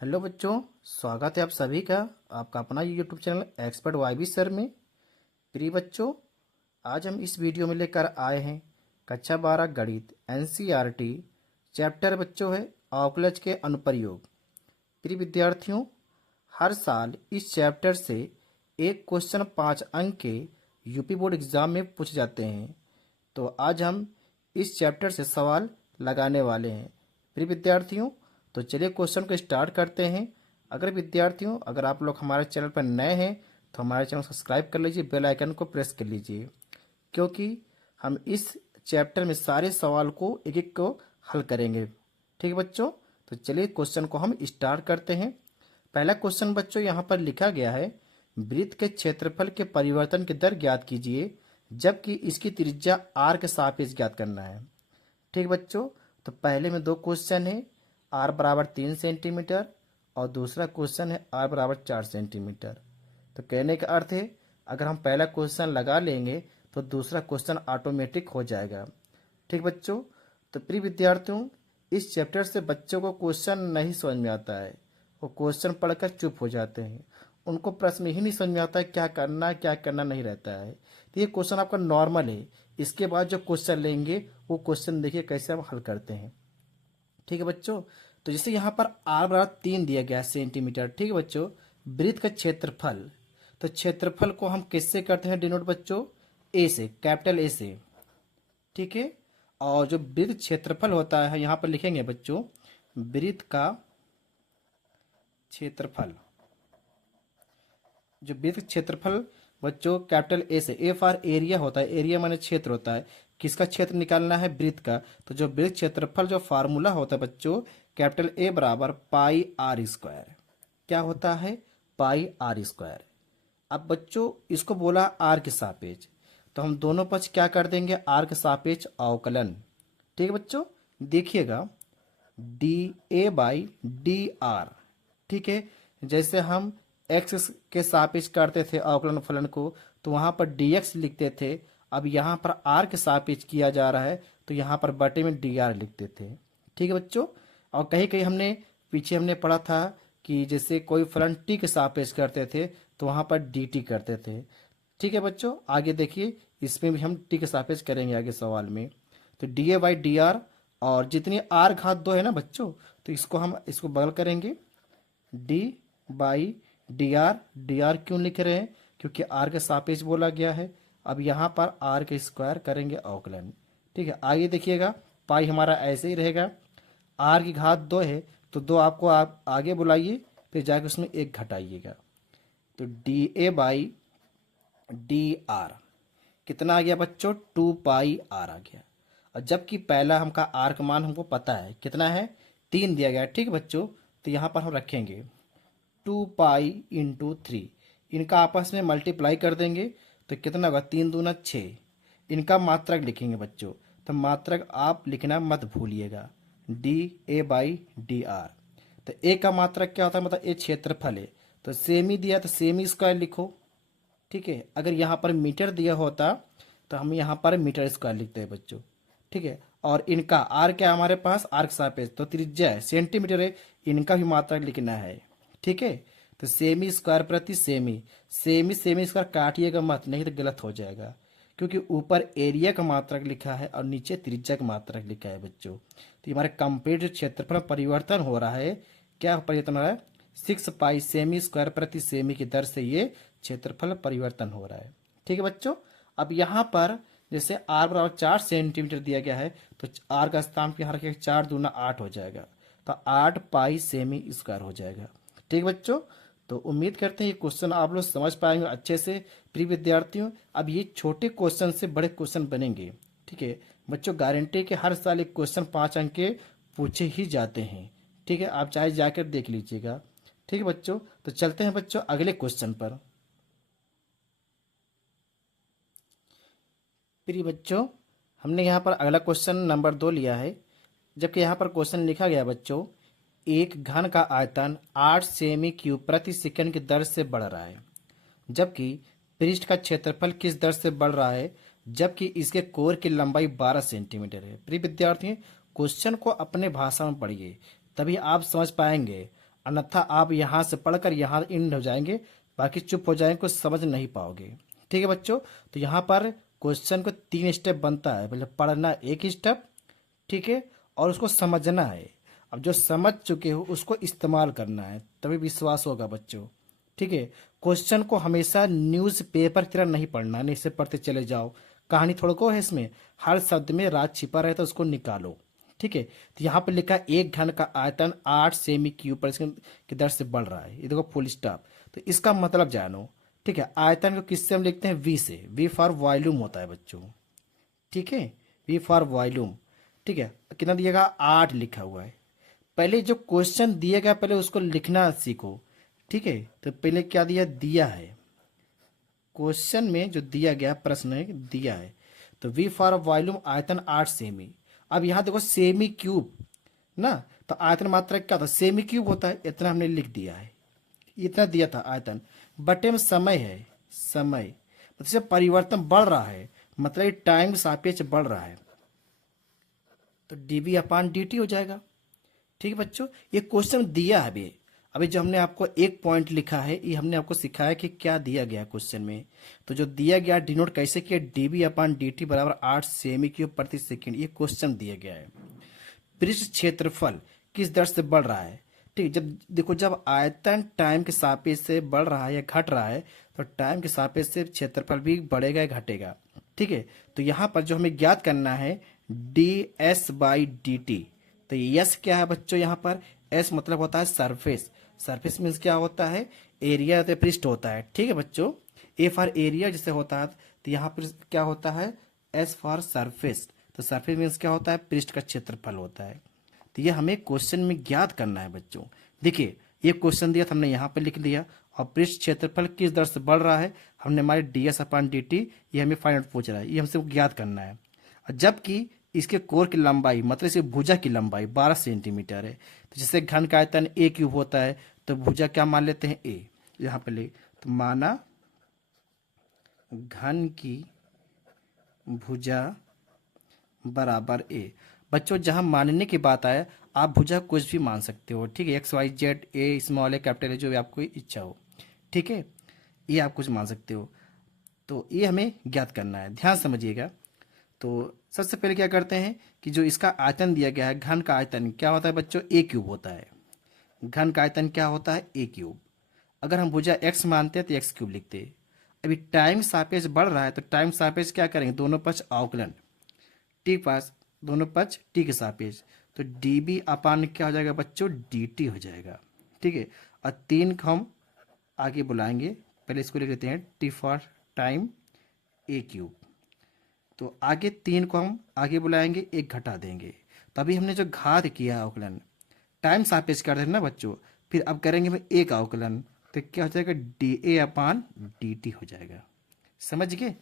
Hello बच्चों, स्वागत है आप सभी का आपका अपना YouTube channel expert YB sir में। प्रिय बच्चों, आज हम इस वीडियो में लेकर आए हैं कक्षा 12 गणित एनसीईआरटी चैप्टर बच्चों है अवकलज के अनुप्रयोग। प्रिय विद्यार्थियों, हर साल इस चैप्टर से एक क्वेश्चन 5 अंक के यूपी बोर्ड एग्जाम में पूछे जाते हैं। तो आज हम इस चैप्टर से सवाल लगाने वाले हैं। प्रिय विद्यार्थियों, तो चलिए क्वेश्चन को स्टार्ट करते हैं। अगर आप लोग हमारे चैनल पर नए हैं तो हमारे चैनल को सब्सक्राइब कर लीजिए, बेल आइकन को प्रेस कर लीजिए, क्योंकि हम इस चैप्टर में सारे सवाल को एक एक को हल करेंगे। ठीक है बच्चों, तो चलिए क्वेश्चन को हम स्टार्ट करते हैं। पहला क्वेश्चन बच्चों यहाँ पर लिखा गया है, वृत्त के क्षेत्रफल के परिवर्तन की दर ज्ञात कीजिए जबकि इसकी त्रिज्या आर के सापेक्ष ज्ञात करना है। ठीक बच्चों, तो पहले में दो क्वेश्चन है, आर बराबर 3 सेंटीमीटर और दूसरा क्वेश्चन है आर बराबर 4 सेंटीमीटर। तो कहने का अर्थ है अगर हम पहला क्वेश्चन लगा लेंगे तो दूसरा क्वेश्चन ऑटोमेटिक हो जाएगा। ठीक बच्चों, तो प्रिय विद्यार्थियों, इस चैप्टर से बच्चों को क्वेश्चन नहीं समझ में आता है, वो क्वेश्चन पढ़कर चुप हो जाते हैं, उनको प्रश्न ही नहीं समझ में आता है क्या करना नहीं रहता है। तो ये क्वेश्चन आपका नॉर्मल है। इसके बाद जो क्वेश्चन लेंगे वो क्वेश्चन देखिए कैसे हम हल करते हैं। ठीक है बच्चों, तो जैसे यहाँ पर आर बराबर 3 दिया गया है सेंटीमीटर। ठीक है बच्चों, वृत्त का क्षेत्रफल, तो क्षेत्रफल को हम किससे करते हैं डिनोट बच्चों? ए से, कैपिटल ए से। ठीक है, और जो वृत्त क्षेत्रफल होता है यहाँ पर लिखेंगे बच्चों, वृत्त का क्षेत्रफल, जो वृत्त क्षेत्रफल बच्चों कैपिटल ए से, ए फॉर एरिया होता है, एरिया माने क्षेत्र होता है। किसका क्षेत्र निकालना है? वृत्त का। तो जो वृत्त क्षेत्रफल जो फार्मूला होता है बच्चों, कैपिटल ए बराबर पाई आर स्क्वायर। क्या होता है? पाई आर स्क्वायर। अब बच्चों इसको बोला आर के सापेक्ष, तो हम दोनों पक्ष क्या कर देंगे? आर के सापेक्ष अवकलन। ठीक है बच्चों, देखिएगा D A by D R. ठीक है, जैसे हम एक्स के सापेक्ष करते थे अवकलन फलन को, तो वहां पर dx लिखते थे। अब यहाँ पर r के सापेक्ष किया जा रहा है तो यहाँ पर बटे में dr लिखते थे। ठीक है बच्चों, और कहीं कहीं पीछे हमने पढ़ा था कि जैसे कोई फलन t के सापेक्ष करते थे तो वहां पर dt करते थे। ठीक है बच्चों, आगे देखिए इसमें भी हम t के सापेक्ष करेंगे आगे सवाल में। तो D A by D R, और जितनी r घात 2 है ना बच्चों, तो इसको बगल करेंगे, डी बाई डी आर क्यों लिख रहे हैं? क्योंकि आर के सापेक्ष बोला गया है। अब यहाँ पर आर के स्क्वायर करेंगे अवकलन। ठीक है, आगे देखिएगा पाई हमारा ऐसे ही रहेगा। आर की घात 2 है तो 2 आपको आप आगे बुलाइए, फिर जाके उसमें 1 घटाइएगा, तो D A by D R कितना आ गया बच्चों? 2 पाई आर आ गया। और जबकि पहला हमका आर का मान हमको पता है कितना है, 3 दिया गया है। ठीक है बच्चों, तो यहाँ पर हम रखेंगे 2 पाई इंटू 3, इनका आपस में मल्टीप्लाई कर देंगे तो कितना होगा? 3 दूना 6। इनका मात्रक लिखेंगे बच्चों, तो मात्रक आप लिखना मत भूलिएगा, D A by D R. तो ए का मात्रक क्या होता है? मतलब ए क्षेत्रफल है, तो सेमी दिया तो सेमी स्क्वायर लिखो। ठीक है, अगर यहाँ पर मीटर दिया होता तो हम यहाँ पर मीटर स्क्वायर लिखते हैं बच्चों। ठीक है, और इनका आर क्या है हमारे पास? आर के सापेक्ष, तो त्रिज्या है सेंटीमीटर है, इनका भी मात्रक लिखना है। ठीक है, तो सेमी स्क्वायर प्रति सेमी, सेमी सेमी स्क्वायर काटिएगा मत, नहीं तो गलत हो जाएगा, क्योंकि ऊपर एरिया का मात्रक लिखा है और नीचे त्रिज्या का मात्रक लिखा है बच्चों। तो हमारे कंप्लीट क्षेत्रफल में परिवर्तन हो रहा है। क्या परिवर्तन हो रहा है? 6 पाई सेमी स्क्वायर प्रति सेमी की दर से ये क्षेत्रफल परिवर्तन हो रहा है। ठीक है बच्चों, अब यहाँ पर जैसे आर बराबर 4 सेंटीमीटर दिया गया है, तो आर का स्थान यहाँ रखेगा, 4 दूना 8 हो जाएगा, तो 8 पाई सेमी स्क्वायर हो जाएगा। ठीक है बच्चों, तो उम्मीद करते हैं ये क्वेश्चन आप लोग समझ पाएंगे अच्छे से। प्रिय विद्यार्थियों, अब ये छोटे क्वेश्चन से बड़े क्वेश्चन बनेंगे। ठीक है बच्चों, गारंटी के हर साल एक क्वेश्चन 5 अंक के पूछे ही जाते हैं। ठीक है, आप चाहे जाकर देख लीजिएगा। ठीक है बच्चों, तो चलते हैं बच्चों अगले क्वेश्चन पर। प्रिय बच्चों, हमने यहाँ पर अगला क्वेश्चन नंबर 2 लिया है, जबकि यहाँ पर क्वेश्चन लिखा गया बच्चों, एक घन का आयतन 8 सेमी क्यूब प्रति सेकंड की दर से बढ़ रहा है, जबकि पृष्ठ का क्षेत्रफल किस दर से बढ़ रहा है जबकि इसके कोर की लंबाई 12 सेंटीमीटर है। प्रिय विद्यार्थी, क्वेश्चन को अपने भाषा में पढ़िए, तभी आप समझ पाएंगे। अन्यथा आप यहाँ से पढ़कर यहाँ इंड हो जाएंगे, बाकी चुप हो जाएंगे, कुछ समझ नहीं पाओगे। ठीक है बच्चों, तो यहाँ पर क्वेश्चन को 3 स्टेप बनता है, मतलब पढ़ना एक स्टेप, ठीक है, और उसको समझना है। अब जो समझ चुके हो उसको इस्तेमाल करना है, तभी विश्वास होगा बच्चों। ठीक है, क्वेश्चन को हमेशा न्यूज़ पेपर की तरह नहीं पढ़ना, नहीं से पढ़ते चले जाओ। कहानी थोड़ा को है इसमें, हर शब्द में राज छिपा रहता है, उसको निकालो। ठीक है, तो यहाँ पर लिखा 1 घन का आयतन 8 सेमी क्यूब पर सेकंड की दर से बढ़ रहा है, ये देखो फुल स्टॉप। तो इसका मतलब जानो। ठीक है, आयतन को किससे हम लिखते हैं, वी से, वी फॉर वॉल्यूम होता है बच्चों। ठीक है, वी फॉर वॉल्यूम। ठीक है, कितना दिएगा, 8 लिखा हुआ है। पहले जो क्वेश्चन दिया गया पहले उसको लिखना सीखो। ठीक है, तो पहले क्या दिया, दिया है क्वेश्चन में, जो दिया गया प्रश्न है दिया है, तो वी फॉर वॉल्यूम आयतन 8 सेमी। अब यहाँ देखो सेमी क्यूब ना, तो आयतन मात्रा क्या था, सेमी क्यूब होता है, इतना हमने लिख दिया है, इतना दिया था आयतन। बटे में समय है, समय मतलब इससे परिवर्तन बढ़ रहा है, मतलब टाइम सापेक्ष बढ़ रहा है, तो डीवी अपान dt हो जाएगा। ठीक है बच्चों, ये क्वेश्चन दिया है अभी। अभी जो हमने आपको एक पॉइंट लिखा है, ये हमने आपको सिखाया कि क्या दिया गया क्वेश्चन में। तो जो दिया गया डिनोट कैसे किया, डीवी अपान dt बराबर 8 सेमी क्यूब प्रति सेकंड, ये क्वेश्चन दिया गया है। पृष्ठ क्षेत्रफल किस दर से बढ़ रहा है। ठीक, जब देखो जब आयतन टाइम के सापेक्ष से बढ़ रहा है या घट रहा है, तो टाइम के सापेक्ष से क्षेत्रफल भी बढ़ेगा या घटेगा। ठीक है, तो यहाँ पर जो हमें ज्ञात करना है D S by D T. तो यस क्या है बच्चों, यहाँ पर एस मतलब होता है सरफेस, सरफेस मीन्स क्या होता है, एरिया तो पृष्ठ होता है। ठीक है बच्चों, ए फॉर एरिया जैसे होता है, तो यहाँ पर क्या होता है, एस फॉर सरफेस, तो सरफेस मीन्स क्या होता है, पृष्ठ का क्षेत्रफल होता है। तो ये हमें क्वेश्चन में ज्ञात करना है बच्चों। देखिए ये क्वेश्चन दिया था, हमने यहाँ पर लिख दिया, और पृष्ठ क्षेत्रफल किस दर से बढ़ रहा है, हमने हमारे डी एस अपान डी टी, ये हमें फाइंड आउट पूछ रहा है, ये हमसे ज्ञात करना है। और जबकि इसके कोर की लंबाई मतलब इसे भुजा की लंबाई 12 सेंटीमीटर है, तो जैसे घन का आयतन ए क्यूब होता है, तो भुजा क्या मान लेते हैं, ए, यहाँ पे ले, तो माना घन की भुजा बराबर ए। बच्चों जहां मानने की बात आए, आप भुजा कुछ भी मान सकते हो। ठीक है, एक्स वाई जेड, ए स्मॉल ए कैपिटल है, जो भी आपको इच्छा हो। ठीक है, ये आप कुछ मान सकते हो। तो ये हमें ज्ञात करना है, ध्यान समझिएगा। तो सबसे पहले क्या करते हैं कि जो इसका आयतन दिया गया है, घन का आयतन क्या होता है बच्चों, ए क्यूब होता है। घन का आयतन क्या होता है, ए क्यूब। अगर हम भुजा एक्स मानते हैं तो एक्स क्यूब लिखते हैं। अभी टाइम सापेक्ष बढ़ रहा है, तो टाइम सापेक्ष क्या करेंगे, दोनों पक्ष अवकलन, टी पास, दोनों पक्ष टी के सापेक्ष, तो डी बी अपान क्या हो जाएगा बच्चों, डी टी हो जाएगा। ठीक है, और 3 को हम आगे बुलाएंगे, पहले इसको लिख लेते हैं T for time A cube, तो आगे 3 को हम आगे बुलाएंगे, एक घटा देंगे। तो अभी हमने जो घात किया अवकलन, टाइम सापेक्ष कर देना बच्चों, फिर अब करेंगे हम एक अवकलन, तो क्या हो जाएगा, D A upon D T हो जाएगा। समझ गए,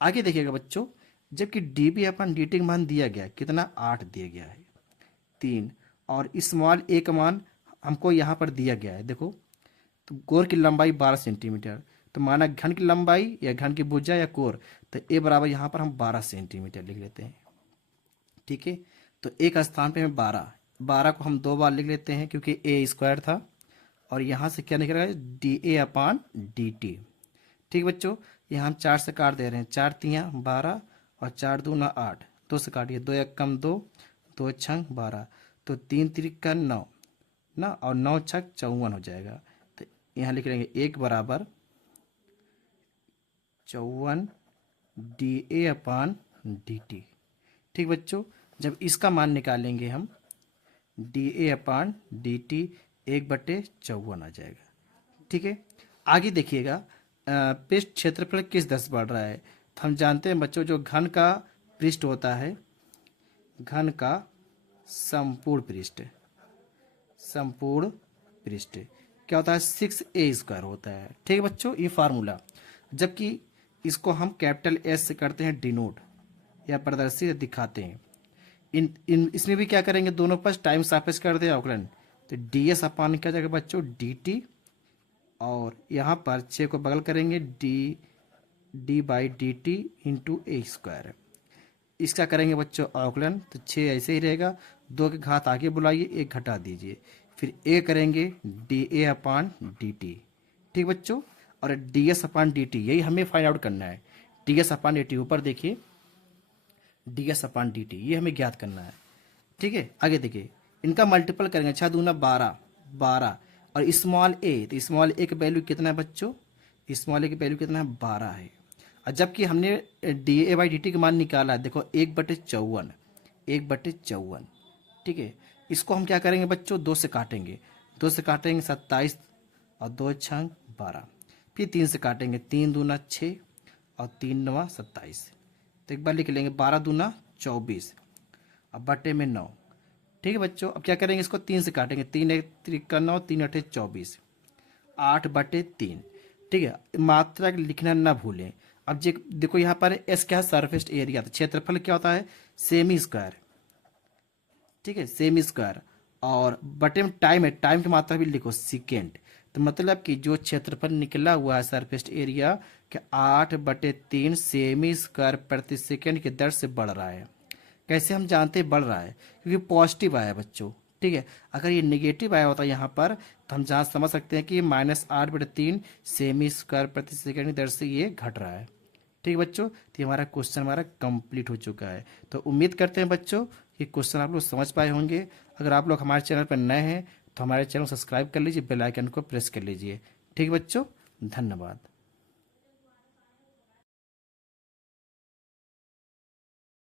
आगे देखिएगा बच्चों, जबकि डी बी अपन डी टी का मान दिया गया कितना, 8 दिया गया है, 3, और स्मॉल ए का मान हमको यहाँ पर दिया गया है, देखो, तो कोर की लंबाई 12 सेंटीमीटर, तो माना घन की लंबाई या घन की भुजा या कोर, तो ए बराबर यहाँ पर हम 12 सेंटीमीटर लिख लेते हैं। ठीक है, तो एक स्थान पे हमें 12, 12 को हम 2 बार लिख लेते हैं क्योंकि ए स्क्वायर था, और यहाँ से क्या निकलेगा, D A upon D T. ठीक बच्चों, यहाँ हम 4 से काट दे रहे हैं, 4 तियाँ 12 और 4 दूना 8, 2 से काटिए, 2 एक कम 2, 2 छंग 12, तो 3 तिरिका 9 ना, और 9 छक 54 हो जाएगा। तो यहाँ लिख लेंगे 1 बराबर 54 D A upon D T. ठीक बच्चों, जब इसका मान निकालेंगे हम, D A upon D T 1/54 आ जाएगा। ठीक है, आगे देखिएगा, पृष्ठ क्षेत्रफल किस दर से बढ़ रहा है। तो हम जानते हैं बच्चों, जो घन का पृष्ठ होता है, घन का संपूर्ण पृष्ठ, संपूर्ण पृष्ठ क्या होता है, 6a² होता है। ठीक है बच्चों, ये फार्मूला, जबकि इसको हम कैपिटल एस से करते हैं डिनोट या प्रदर्शित दिखाते हैं। इन इसमें भी क्या करेंगे, दोनों पक्ष टाइम सापेक्ष कर दे अवकलन, तो डी एस अपान क्या जाएगा बच्चों, डी टी, और यहाँ पर 6 को बगल करेंगे, D by D T into a²। इसका करेंगे बच्चों अवकलन, तो 6 ऐसे ही रहेगा, 2 के घात आगे बुलाइए, 1 घटा दीजिए, फिर ए करेंगे D A upon D T, ठीक बच्चों। और डी एस अपान डी टी यही हमें फाइंड आउट करना है। डी एस अपान डी टी ऊपर देखिए, डी एस अपान डी टी ये हमें ज्ञात करना है, ठीक है। आगे देखिए, इनका मल्टीपल करेंगे, 6 दूना 12, 12 और स्मॉल ए, तो स्मॉल ए की वैल्यू कितना है बच्चों, स्मॉल ए की वैल्यू कितना है 12 है। और जबकि हमने D A by D T का मान निकाला है, देखो 1/54, 1/54, ठीक है। इसको हम क्या करेंगे बच्चों, 2 से काटेंगे, 2 से काटेंगे 27 और 2 छंग 12, फिर 3 से काटेंगे, 3 दूना 6 और 3 नवा 27, तो एक बार लिख लेंगे 12 दूना 24 अब बटे में 9, ठीक है बच्चों। अब क्या करेंगे, इसको 3 से काटेंगे, 3 एक 3 का 9, 3 अठे 24, 8/3, ठीक है। मात्रा लिखना ना भूलें। अब देखो यहाँ पर एस क्या है, सरफेस एरिया, तो क्षेत्रफल क्या होता है, सेमी स्क्वायर, ठीक है, सेमी स्क्वायर। और बटे में टाइम है, टाइम की मात्रा भी लिखो सेकेंड, तो मतलब कि जो क्षेत्रफल निकला हुआ है सरफेस एरिया कि 8/3 सेमी स्क्वायर प्रति सेकेंड की दर से बढ़ रहा है। कैसे हम जानते हैं बढ़ रहा है, क्योंकि पॉजिटिव आया बच्चों, ठीक है। अगर ये नेगेटिव आया होता यहाँ पर तो हम जहाँ समझ सकते हैं कि -8/3 सेमी स्क्वायर प्रति सेकेंड की दर से ये घट रहा है, ठीक है बच्चों। तो ये हमारा क्वेश्चन हमारा कंप्लीट हो चुका है। तो उम्मीद करते हैं बच्चों कि क्वेश्चन आप लोग समझ पाए होंगे। अगर आप लोग हमारे चैनल पर नए हैं तो हमारे चैनल को सब्सक्राइब कर लीजिए, बेल आइकन को प्रेस कर लीजिए, ठीक है बच्चों। धन्यवाद।